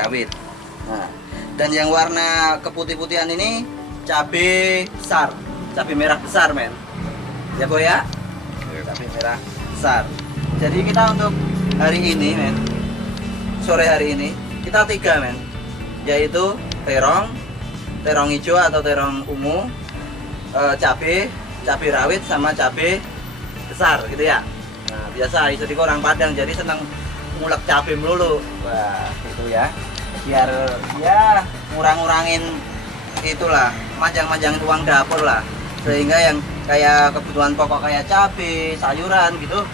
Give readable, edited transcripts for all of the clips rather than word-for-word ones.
rawit. Nah, dan yang warna keputih-putihan ini cabai besar, cabai merah besar men. Ya boy ya, cabai merah besar. Jadi kita untuk hari ini men, sore hari ini kita 3 men, yaitu terong hijau atau terong ungu, cabai rawit sama cabai besar gitu ya. Nah biasa istri orang Padang jadi seneng ngulek cabai melulu. Wah gitu ya, biar ya ngurang-ngurangin itulah, manjang-manjangin uang dapur lah, sehingga yang kayak kebutuhan pokok kayak cabai, sayuran gitu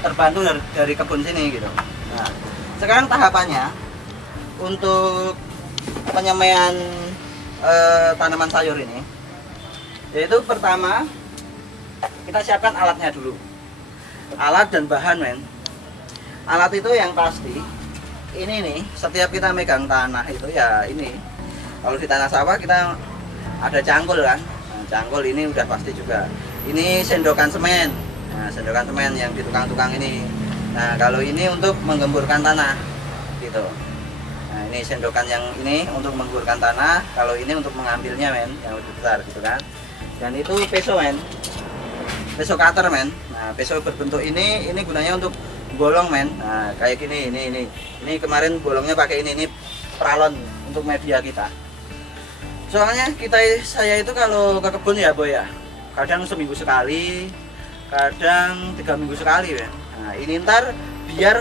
terbantu dari kebun sini gitu. Nah sekarang tahapannya untuk penyemaian tanaman sayur ini, yaitu pertama kita siapkan alatnya dulu, alat dan bahan men. Alat itu yang pasti ini nih, setiap kita megang tanah itu ya ini, kalau di tanah sawah kita ada cangkul kan. Nah, cangkul ini udah pasti juga. Ini sendokan semen. Nah, sendokan semen yang di tukang-tukang ini. Nah, kalau ini untuk menggemburkan tanah gitu. Nah, ini sendokan yang ini untuk menggemburkan tanah, kalau ini untuk mengambilnya men, yang lebih besar gitu kan. Dan itu peso men. Peso cutter men. Nah, peso berbentuk ini gunanya untuk bolong men. Nah, kayak gini, ini kemarin bolongnya pakai ini pralon untuk media kita. Soalnya saya itu kalau ke kebun ya boy ya, kadang seminggu sekali, kadang 3 minggu sekali men. Nah ini ntar biar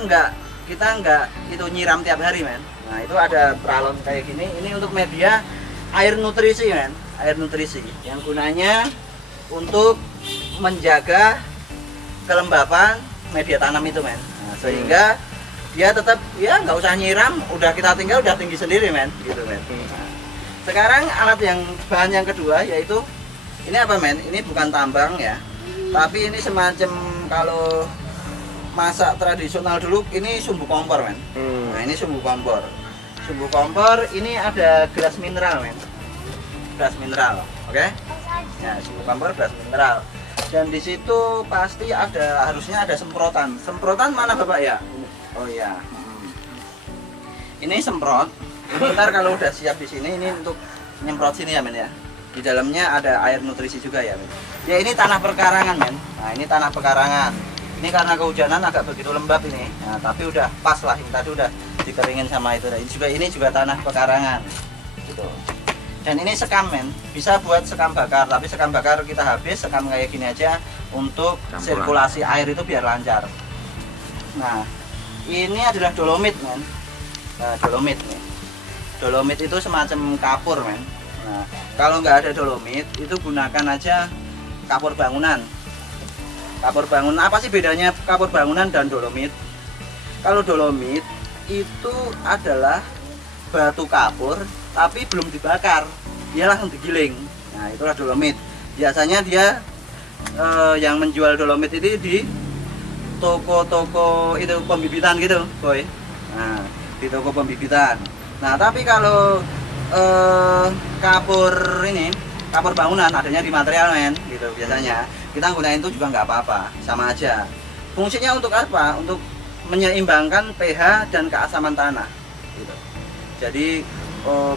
kita nggak itu nyiram tiap hari men. Nah itu ada pralon kayak gini, ini untuk media air nutrisi men, air nutrisi yang gunanya untuk menjaga kelembapan media tanam itu men. Nah, sehingga dia tetap ya nggak usah nyiram, udah kita tinggal udah tinggi sendiri men, gitu men. Nah, sekarang bahan yang kedua yaitu ini apa men? Ini bukan tambang ya, tapi ini semacam kalau masak tradisional dulu ini sumbu kompor men. Nah ini sumbu kompor. Sumbu kompor ini ada gelas mineral men, gelas mineral, oke? Ya sumbu kompor gelas mineral. Dan di situ pasti harusnya ada semprotan. Semprotan mana bapak ya? Oh ya. Ini semprot. Ntar kalau udah siap di sini ini untuk nyemprot sini ya men ya. Di dalamnya ada air nutrisi juga ya men. Ya ini tanah perkarangan men. Nah ini tanah perkarangan. Ini karena kehujanan agak begitu lembab ini. Nah tapi udah pas lah, ini tadi udah dikeringin sama itu. Ini juga tanah perkarangan. Gitu. Dan ini sekam men, bisa buat sekam bakar, tapi sekam bakar kita habis, sekam kayak gini aja untuk sirkulasi air itu biar lancar. Nah ini adalah dolomit men. Nah, dolomit nih. Dolomit itu semacam kapur men. Nah kalau nggak ada dolomit itu gunakan aja kapur bangunan. Kapur bangunan, apa sih bedanya kapur bangunan dan dolomit? Kalau dolomit itu adalah batu kapur tapi belum dibakar, dia langsung digiling. Nah itulah dolomit. Biasanya dia yang menjual dolomit itu di toko-toko itu pembibitan gitu boy. Nah di toko pembibitan. Nah tapi kalau kapur bangunan adanya di material men gitu. Biasanya kita gunain itu juga nggak apa-apa, sama aja. Fungsinya untuk apa? Untuk menyeimbangkan pH dan keasaman tanah gitu. Jadi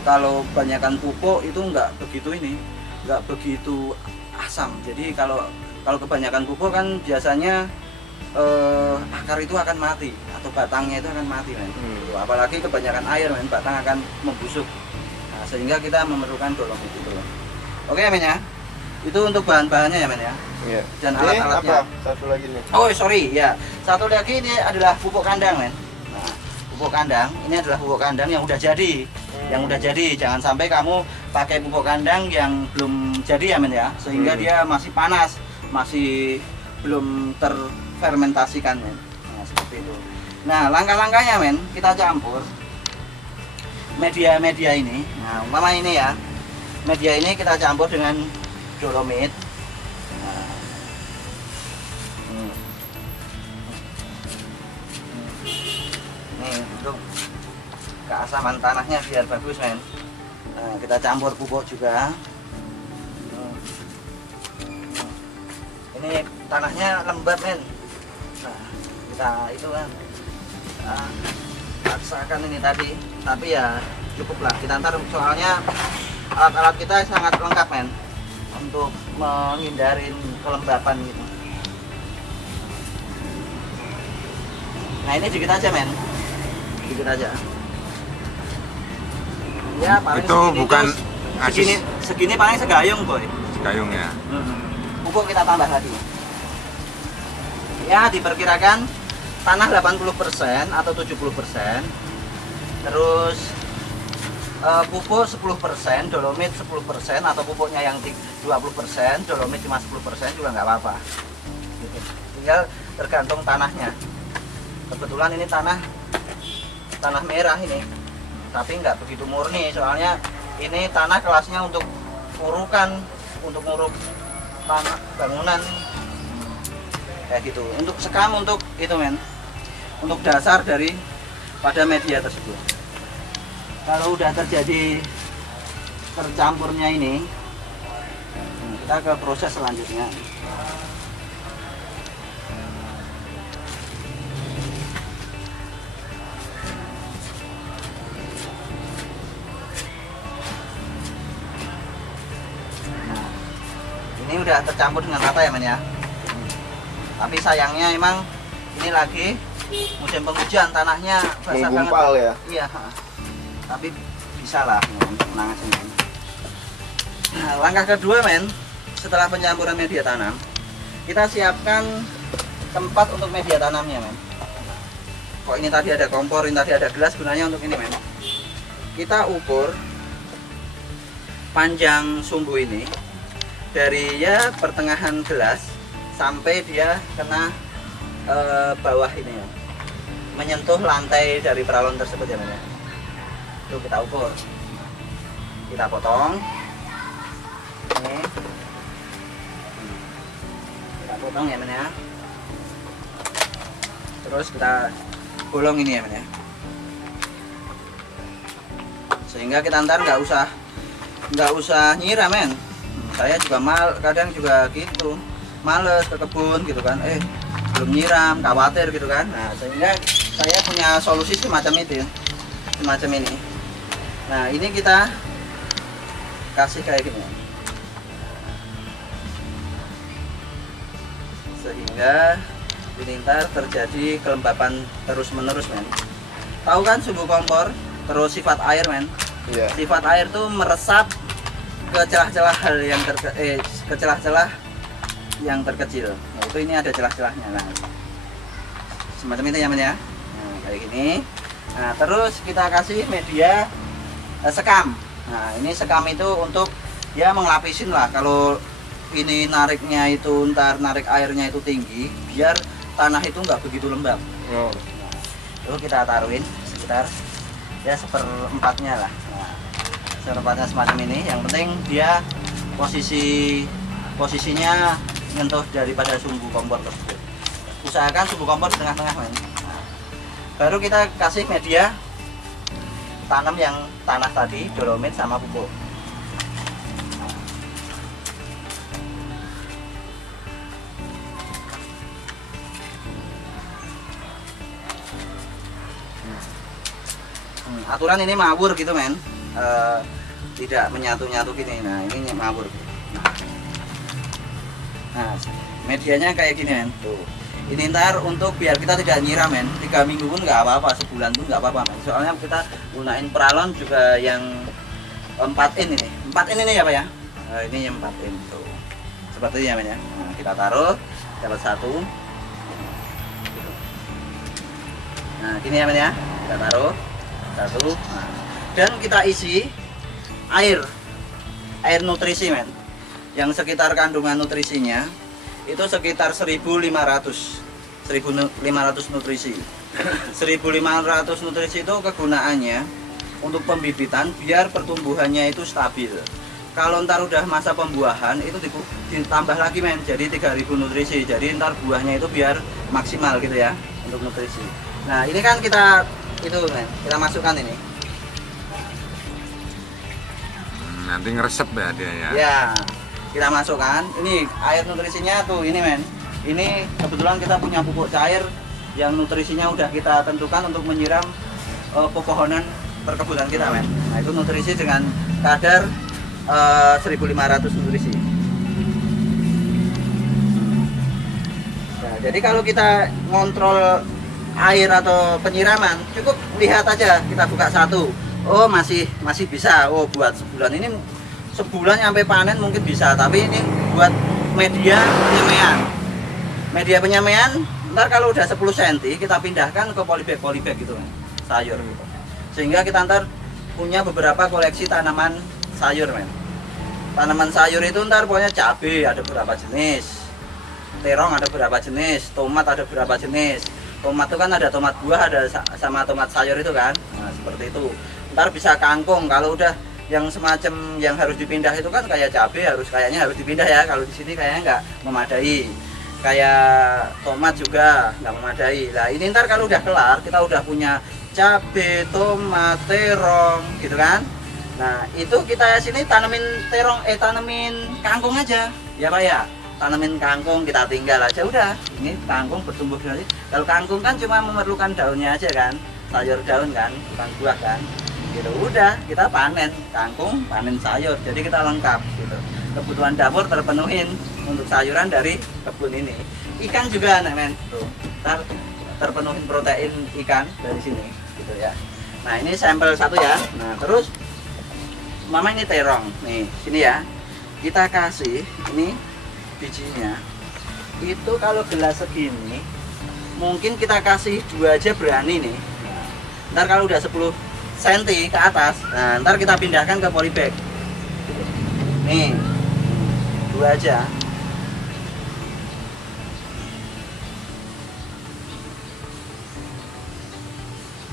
kalau banyakkan pupuk itu nggak begitu asam. Jadi kalau kebanyakan pupuk kan biasanya akar itu akan mati atau batangnya itu akan mati men. Apalagi kebanyakan air men, batang akan membusuk. Nah, sehingga kita memerlukan dolomit itu. Oke men ya. Itu untuk bahan-bahannya ya men ya. Iya. Dan alat-alatnya. Satu lagi nih. Oh sorry ya. Satu lagi ini adalah pupuk kandang men. Nah, pupuk kandang ini adalah pupuk kandang yang udah jadi. Yang udah jadi, jangan sampai kamu pakai pupuk kandang yang belum jadi ya men ya, sehingga dia masih panas, masih belum terfermentasikan men. Nah seperti itu. Nah langkah-langkahnya men, kita campur media ini. Nah umpama ini ya, media ini kita campur dengan dolomit. Nah, nih untuk keasaman tanahnya biar bagus men. Nah, kita campur pupuk juga. Ini tanahnya lembab men. Nah, kita itu kan paksakan ini tadi, tapi ya cukup lah kita ntar, soalnya alat-alat kita sangat lengkap men untuk menghindarin kelembapan gitu. Nah ini dikit aja men, dikit aja ya, paling itu segini, bukan segini paling segayung boy, segayung ya. pupuk kita tambah lagi ya, diperkirakan tanah 80% atau 70%, terus pupuk 10%, dolomit 10%, atau pupuknya yang 20%, dolomit cuma 10% juga nggak apa-apa gitu. Tinggal tergantung tanahnya. Kebetulan ini tanah merah ini, tapi nggak begitu murni, soalnya ini tanah kelasnya untuk urukan, untuk nguruk tanah bangunan kayak gitu, untuk sekam, untuk itu men, untuk dasar dari pada media tersebut. Kalau udah terjadi tercampurnya ini, kita ke proses selanjutnya. Ini udah tercampur dengan rata ya men ya, tapi sayangnya emang ini lagi musim penghujan, tanahnya basah banget ya. Iya, tapi bisa lah menang aja men. Nah, langkah kedua men, setelah pencampuran media tanam, kita siapkan tempat untuk media tanamnya men. Kok ini tadi ada kompor, ini tadi ada gelas, gunanya untuk ini men. Kita ukur panjang sumbu ini dari ya pertengahan gelas sampai dia kena bawah ini ya, menyentuh lantai dari peralon tersebut ya men ya. Itu kita ukur, kita potong ini, kita potong ya men ya, terus kita bolong ini ya men ya, sehingga kita ntar nggak usah nyiram men. Saya juga kadang juga gitu, males ke kebun gitu kan, belum nyiram, khawatir gitu kan. Nah sehingga saya punya solusi semacam itu, semacam ini. Nah ini kita kasih kayak gini, sehingga ini ntar terjadi kelembapan terus menerus men. Tahu kan sumbu kompor, terus sifat air men. Iya. Sifat air tuh meresap ke celah-celah ke celah-celah yang terkecil. Nah, itu ini ada celah-celahnya. Nah, semacam itu ya men ya. Nah, kayak gini. Nah, terus kita kasih media sekam. Nah, ini sekam itu untuk ya menglapisin lah. Kalau ini nariknya itu ntar narik airnya itu tinggi, biar tanah itu nggak begitu lembab. Oh. Itu kita taruhin sekitar ya seperempatnya lah. Nah, seperempatnya semacam ini. Yang penting dia posisinya nyentuh daripada sumbu kompor tersebut. Usahakan sumbu kompor di tengah-tengah men. Nah, baru kita kasih media tanam yang tanah tadi, dolomit sama pupuk. Aturan ini mawur gitu men, tidak menyatu-nyatu gini. Nah ini mawur. Nah medianya kayak gini men. Tuh. Ini ntar untuk biar kita tidak nyiram men, 3 minggu pun nggak apa-apa, sebulan pun nggak apa-apa men. Soalnya kita gunain peralon juga yang 4 in ini. 4 in ini ya pak ya. Ini yang 4 in tuh. Seperti ini ya men ya. Nah, kita taruh dapat satu. Nah gini ya men ya. Kita taruh satu. Nah, dan kita isi air nutrisi men, yang sekitar kandungan nutrisinya itu sekitar 1500 nutrisi. 1500 nutrisi itu kegunaannya untuk pembibitan biar pertumbuhannya itu stabil. Kalau ntar udah masa pembuahan itu ditambah lagi men, jadi 3000 nutrisi. Jadi ntar buahnya itu biar maksimal gitu ya untuk nutrisi. Nah ini kan kita itu men, kita masukkan ini. Nanti ngeresep ya dia ya. Ya, kita masukkan. Ini air nutrisinya tuh ini men. Ini kebetulan kita punya pupuk cair yang nutrisinya udah kita tentukan untuk menyiram pepohonan perkebunan kita, men. Nah, itu nutrisi dengan kadar 1500 nutrisi. Nah, jadi kalau kita ngontrol air atau penyiraman, cukup lihat aja, kita buka satu. Oh, masih bisa. Oh, buat sebulan ini, sebulan sampai panen mungkin bisa, tapi ini buat media penyemaian. Media penyemaian, ntar kalau udah 10 cm kita pindahkan ke polybag gitu, sayur gitu. Sehingga kita ntar punya beberapa koleksi tanaman sayur, men. Tanaman sayur itu ntar pokoknya cabai ada beberapa jenis, terong ada beberapa jenis, tomat ada beberapa jenis. Tomat itu kan ada tomat buah, ada sama tomat sayur itu kan. Nah, seperti itu. Ntar bisa kangkung. Kalau udah yang semacam yang harus dipindah itu kan kayak cabai kayaknya harus dipindah ya. Kalau di sini kayaknya nggak memadai. Kayak tomat juga nggak memadai. Nah, ini ntar kalau udah kelar, kita udah punya cabai, tomat, terong gitu kan. Nah, itu kita sini tanemin kangkung aja. Ya Pak ya. Tanemin kangkung, kita tinggal aja udah. Ini kangkung bertumbuh sendiri. Kalau kangkung kan cuma memerlukan daunnya aja kan. Sayur daun kan, bukan buah kan. Gitu udah, kita panen kangkung, panen sayur. Jadi kita lengkap gitu. Kebutuhan dapur terpenuhin untuk sayuran dari kebun ini. Ikan juga men. Tuh. Terpenuhin protein ikan dari sini gitu ya. Nah, ini sampel satu ya. Nah, terus mama ini terong nih, sini ya. Kita kasih ini bijinya. Itu kalau gelas segini mungkin kita kasih 2 aja berani nih. Nah, ntar kalau udah 10 cm ke atas, nah ntar kita pindahkan ke polybag. Nih, 2 aja.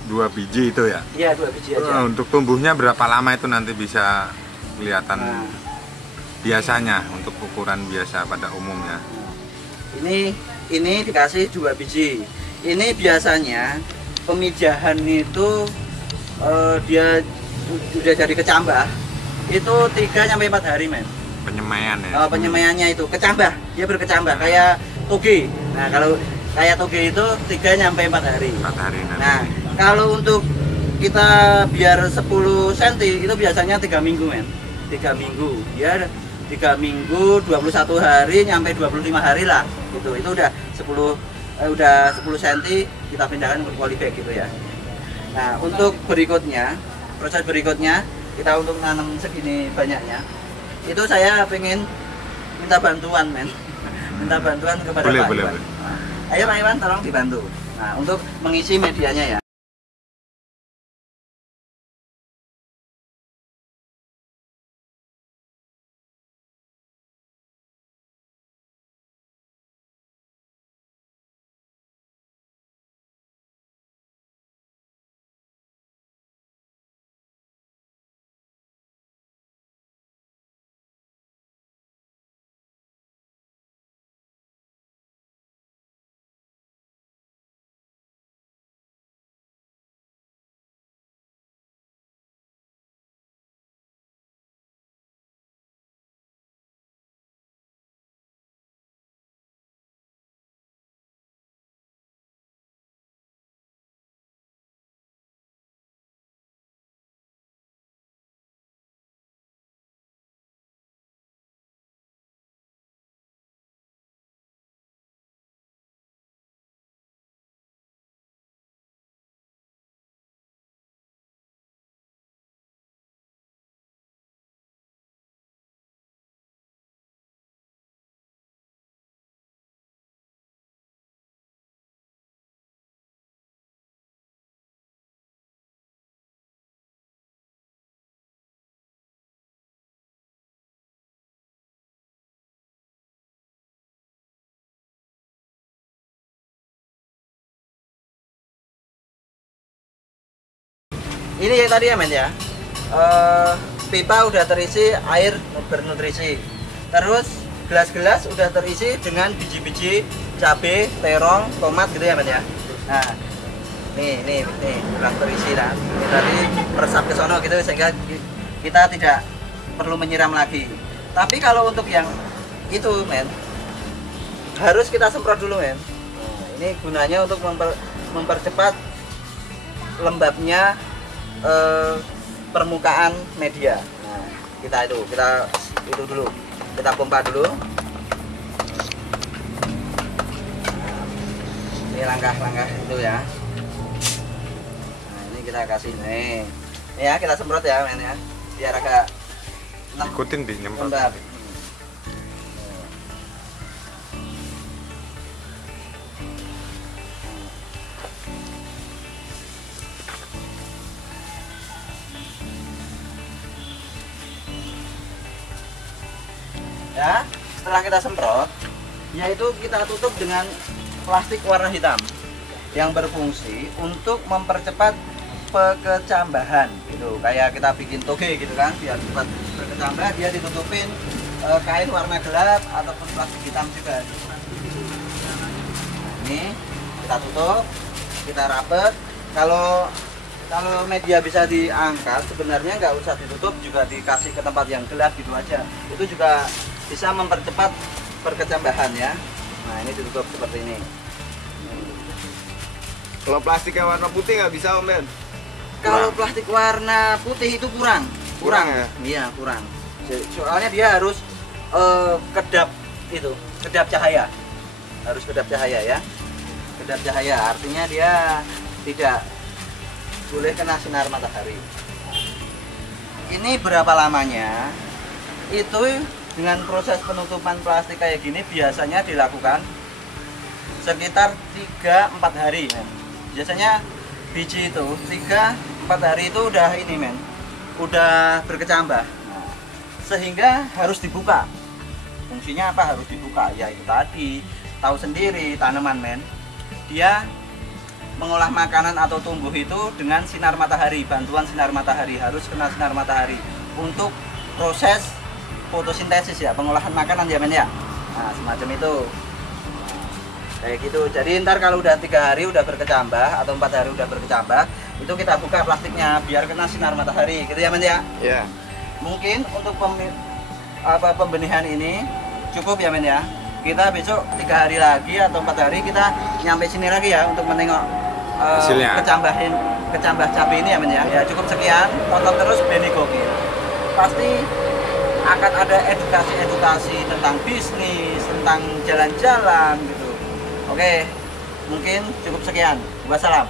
Dua biji itu ya? Iya, 2 biji aja. Untuk tumbuhnya berapa lama itu nanti bisa kelihatan? Nah, biasanya untuk ukuran biasa pada umumnya. Ini dikasih 2 biji. Ini biasanya pemijahan itu dia udah jadi kecambah. Itu 3-4 hari, men. Penyemaian ya? Penyemaiannya itu kecambah, dia berkecambah kayak toge. Nah, kalau kayak toge itu 3-4 hari. 4 hari nanti. Nah, kalau untuk kita biar 10 cm itu biasanya 3 minggu, men. 3 minggu. Ya 3 minggu, 21 hari nyampe 25 hari lah. Gitu. Itu udah 10 cm kita pindahkan ke polybag gitu ya. Nah, untuk berikutnya, proses berikutnya kita untuk nanam segini banyaknya. Itu saya pengen minta bantuan, men. Minta bantuan kepada Pak Iwan. Nah, ayo Pak Iwan, tolong dibantu. Nah, untuk mengisi medianya ya. Ini yang tadi ya, men ya. Pipa udah terisi air bernutrisi. Terus gelas-gelas udah terisi dengan biji-biji cabai, terong, tomat gitu ya, men ya. Nah, nih udah terisi lah. Ini tadi meresap ke sono gitu sehingga kita tidak perlu menyiram lagi. Tapi kalau untuk yang itu, men, harus kita semprot dulu, men. Nah, ini gunanya untuk mempercepat lembabnya permukaan media. Nah, kita itu dulu, kita pompa dulu. Nah, ini langkah-langkah itu ya. Nah, ini kita kasih nih, ya kita semprot ya men ya, biar agak ikutin di nyemprot. lembab. Ya, setelah kita semprot, yaitu kita tutup dengan plastik warna hitam yang berfungsi untuk mempercepat pekecambahan gitu. Kayak kita bikin toge gitu kan, biar cepat berkecambah, dia ditutupin kain warna gelap ataupun plastik hitam juga. Nah, ini kita tutup, kita rapet. Kalau media bisa diangkat, sebenarnya nggak usah ditutup, juga dikasih ke tempat yang gelap gitu aja. Itu juga bisa mempercepat perkecambahan ya. Nah, ini ditutup seperti ini. Kalau plastiknya warna putih nggak bisa Om Ben? Kalau plastik warna putih itu kurang ya? Iya, kurang. Soalnya dia harus kedap itu, kedap cahaya. Harus kedap cahaya ya. Kedap cahaya artinya dia tidak boleh kena sinar matahari. Ini berapa lamanya? Itu dengan proses penutupan plastik kayak gini biasanya dilakukan sekitar 3-4 hari men. Biasanya biji itu 3-4 hari itu udah ini men, udah berkecambah. Nah, sehingga harus dibuka. Fungsinya apa harus dibuka? Ya itu tadi, tahu sendiri tanaman men, dia mengolah makanan atau tumbuh itu dengan sinar matahari, bantuan sinar matahari, harus kena sinar matahari untuk proses fotosintesis ya, pengolahan makanan ya men ya. Nah, semacam itu. Nah, kayak gitu. Jadi ntar kalau udah 3 hari udah berkecambah atau 4 hari udah berkecambah, itu kita buka plastiknya biar kena sinar matahari, gitu ya men ya. Iya. Mungkin untuk pembenihan ini cukup ya men ya. Kita besok 3 hari lagi atau 4 hari kita nyampe sini lagi ya untuk menengok hasilnya. kecambah cabai ini ya men ya. Ya cukup sekian, tonton terus Benny Gokil. Pasti akan ada edukasi tentang bisnis, tentang jalan-jalan gitu. Oke, mungkin cukup sekian. Wassalam.